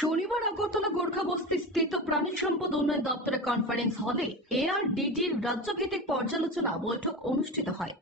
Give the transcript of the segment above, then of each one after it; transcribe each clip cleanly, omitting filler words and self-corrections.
শনিবার আগরতলা গোর্খা বস্তি স্থিত প্রাণী সম্পদ উন্নয়ন দপ্তরের কনফারেন্স হলে এআরডিডির রাজ্যভিত্তিক পর্যালোচনা বৈঠক অনুষ্ঠিত হয়।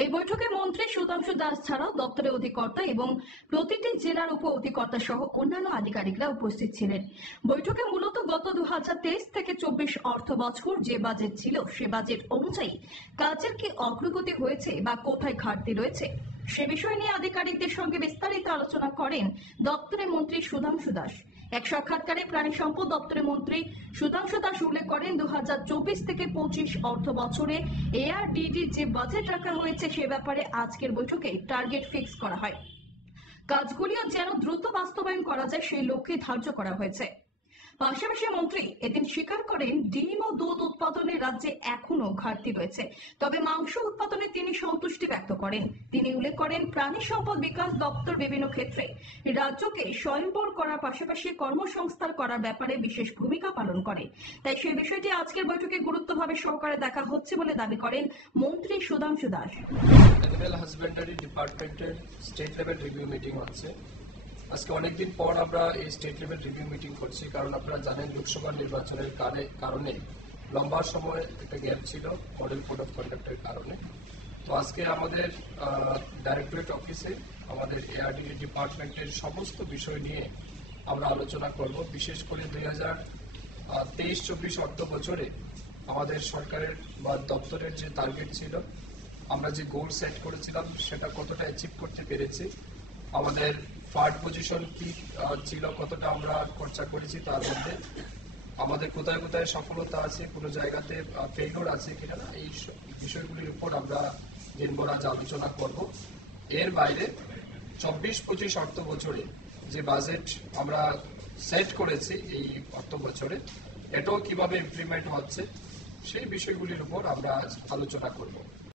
এই বৈঠকে মন্ত্রী সুধাংশু দাস ছাড়াও দপ্তরের অধিকর্তা এবং প্রতিটি জেলার উপ অধিকর্তা সহ অন্যান্য আধিকারিকরা উপস্থিত ছিলেন। বৈঠকে মূলত গত 2023 থেকে 24 অর্থ বছর যে বাজেট ছিল সে বাজেট অনুযায়ী কাজের কি অগ্রগতি হয়েছে বা কোথায় ঘাটতি রয়েছে সে বিষয় নিয়ে আধিকারিকদের সঙ্গে বিস্তারিত আলোচনা করেন দপ্তরের মন্ত্রী সুধাংশু দাস। এক সাক্ষাৎকারে প্রাণী সম্পদ দপ্তরের মন্ত্রী সুধাংশু দাস উল্লেখ করেন 2024 থেকে 25 অর্থ বছরে এআরডিডির যে বাজেট রাখা হয়েছে সে ব্যাপারে আজকের বৈঠকে টার্গেট ফিক্স করা হয়। কাজগুলিও যেন দ্রুত বাস্তবায়ন করা যায় সেই লক্ষ্যে ধার্য করা হয়েছে। পাশাপাশি মন্ত্রী এদিন স্বীকার করেন ডিম ও দুধ উৎপাদনে রাজ্যে এখনো ঘাটতি রয়েছে, তবে মাংস উৎপাদনে তিনি সন্তুষ্টি ব্যক্ত করেন। তিনি উল্লেখ করেন প্রাণী সম্পদ বিকাশ দপ্তর বিভিন্ন ক্ষেত্রে রাজ্যকে স্বয়ংবর করার পাশাপাশি কর্মসংস্থান করার ব্যাপারে বিশেষ ভূমিকা পালন করে, তাই সেই বিষয়টি আজকের বৈঠকে গুরুত্বভাবে সহকারে দেখা হচ্ছে বলে দাবি করেন মন্ত্রী সুধাংশু দাস। অ্যানিমাল হাজবেন্ডারি ডিপার্টমেন্টের স্টেট লেভেল রিভিউ মিটিং হচ্ছে। আজকে অনেকদিন পর আমরা এই স্টেট লেভেল রিভিউ মিটিং করছি, কারণ আপনারা জানেন লোকসভা নির্বাচনের কারণে লম্বা সময় একটা গ্যাপ ছিল মডেল কোড অফ কন্ডাক্টের কারণে। তো আজকে আমাদের ডাইরেক্টরেট অফিসে আমাদের এআরডি ডিপার্টমেন্টের সমস্ত বিষয় নিয়ে আমরা আলোচনা করব। বিশেষ করে 2023-24 অর্থ বছরে আমাদের সরকারের বা দপ্তরের যে টার্গেট ছিল, আমরা যে গোল সেট করেছিলাম সেটা কতটা অ্যাচিভ করতে পেরেছি, আমাদের ফার্ড পজিশন কি ছিল, কতটা আমরা খরচা করেছি, তার মধ্যে আমাদের কোথায় কোথায় সফলতা আছে, কোনো জায়গাতে ফেলিওর আছে কিনা, এই বিষয়গুলির উপর আমরা দিনভর আজ আলোচনা করব। এর বাইরে 24-25 অর্থ বছরে যে বাজেট আমরা সেট করেছি এই অর্থ বছরে, এটাও কিভাবে ইমপ্লিমেন্ট হচ্ছে সেই বিষয়গুলির উপর আমরা আজ আলোচনা করব।